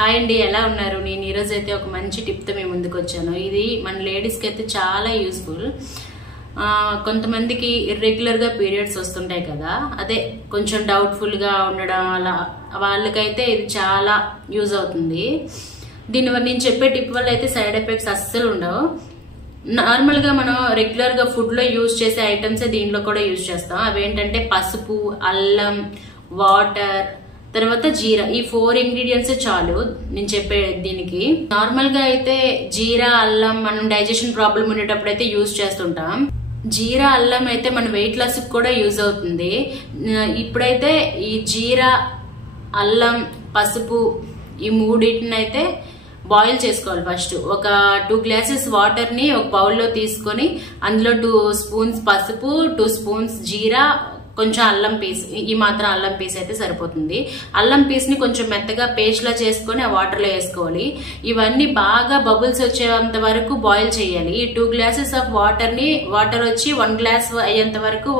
Hi అండి, ఎలా ఉన్నారు? నేను ఈరోజు అయితే ఒక మంచి టిప్తో మేము ముందుకు వచ్చాను. ఇది మన లేడీస్కి అయితే చాలా యూస్ఫుల్. కొంతమందికి ఇర్రెగ్యులర్గా పీరియడ్స్ వస్తుంటాయి కదా, అదే కొంచెం డౌట్ఫుల్గా ఉండడం అలా వాళ్ళకైతే ఇది చాలా యూజ్ అవుతుంది. దీనివల్ల నేను చెప్పే టిప్ వల్ల అయితే సైడ్ ఎఫెక్ట్స్ అస్సలు ఉండవు. నార్మల్గా మనం రెగ్యులర్గా ఫుడ్లో యూజ్ చేసే ఐటమ్సే దీంట్లో కూడా యూజ్ చేస్తాం. అవేంటంటే పసుపు, అల్లం, వాటర్, తర్వాత జీరా. ఈ 4 ఇంగ్రీడియంట్స్ చాలు నేను చెప్పే దీనికి. నార్మల్ గా అయితే జీరా, అల్లం మనం డైజెషన్ ప్రాబ్లం ఉండేటప్పుడు అయితే యూజ్ చేస్తుంటాం. జీరా, అల్లం అయితే మన వెయిట్ లాస్ కి కూడా యూజ్ అవుతుంది. ఇప్పుడైతే ఈ జీరా, అల్లం, పసుపు ఈ మూడింటిని అయితే బాయిల్ చేసుకోవాలి. ఫస్ట్ ఒక 2 గ్లాసెస్ వాటర్ ని ఒక బౌల్లో తీసుకొని అందులో 2 స్పూన్స్ పసుపు, 2 స్పూన్స్ జీరా, కొంచెం అల్లం పీస్, ఈ మాత్రం అల్లం పీస్ అయితే సరిపోతుంది. అల్లం పీస్ ని కొంచెం మెత్తగా పేస్ట్ లా చేసుకొని ఆ వాటర్ లో వేసుకోవాలి. ఇవన్నీ బాగా బబుల్స్ వచ్చేంత వరకు బాయిల్ చేయాలి. ఈ 2 గ్లాసెస్ ఆఫ్ వాటర్ వచ్చి 1 గ్లాస్ అయ్యేంత వరకు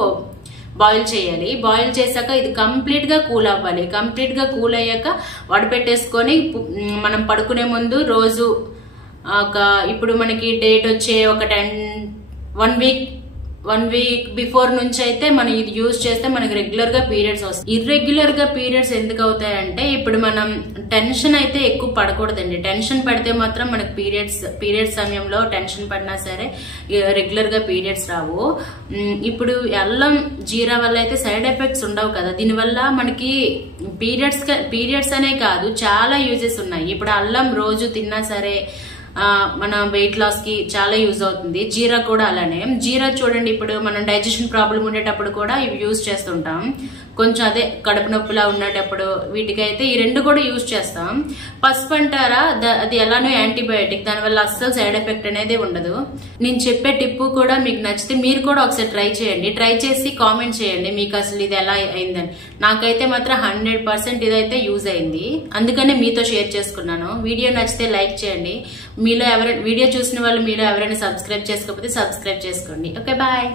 బాయిల్ చేయాలి. బాయిల్ చేశాక ఇది కంప్లీట్ గా కూల్ అవ్వాలి. కంప్లీట్ గా కూల్ అయ్యాక వడపెట్టేసుకొని మనం పడుకునే ముందు రోజు ఇప్పుడు మనకి డేట్ వచ్చే ఒక 1 వీక్ బిఫోర్ నుంచి అయితే మనం ఇది యూజ్ చేస్తే మనకి రెగ్యులర్ గా పీరియడ్స్ వస్తాయి. ఇర్రెగ్యులర్ గా పీరియడ్స్ ఎందుకు అవుతాయంటే, ఇప్పుడు మనం టెన్షన్ అయితే ఎక్కువ పడకూడదండి. టెన్షన్ పడితే మాత్రం మనకి పీరియడ్స్ సమయంలో టెన్షన్ పడినా సరే రెగ్యులర్ గా పీరియడ్స్ రావు. ఇప్పుడు అల్లం, జీరా వల్ల అయితే సైడ్ ఎఫెక్ట్స్ ఉండవు కదా. దీనివల్ల మనకి పీరియడ్స్ అనే కాదు, చాలా యూజెస్ ఉన్నాయి. ఇప్పుడు అల్లం రోజు తిన్నా సరే మన వెయిట్ లాస్ కి చాలా యూజ్ అవుతుంది. జీరా కూడా అలానే. జీరా చూడండి, ఇప్పుడు మనం డైజెషన్ ప్రాబ్లం ఉండేటప్పుడు కూడా ఇవి యూజ్ చేస్తుంటాం. కొంచెం అదే కడుపు నొప్పిలా ఉండేటప్పుడు వీటికైతే ఈ 2 కూడా యూజ్ చేస్తాం. పసుపు అంటారా, అది ఎలానో యాంటీబయాటిక్, దానివల్ల అస్సలు సైడ్ ఎఫెక్ట్ అనేది ఉండదు. నేను చెప్పే టిప్పు కూడా మీకు నచ్చితే మీరు కూడా ఒకసారి ట్రై చేయండి. ట్రై చేసి కామెంట్ చేయండి మీకు అసలు ఇది ఎలా అయిందని. నాకైతే మాత్రం 100% ఇదైతే యూజ్ అయింది, అందుకనే మీతో షేర్ చేసుకున్నాను. వీడియో నచ్చితే లైక్ చేయండి. వీడియో చూసిన వాళ్ళు మీలో ఎవరైనా సబ్స్క్రైబ్ చేసుకోకపోతే సబ్స్క్రైబ్ చేసుకోండి. Okay, bye.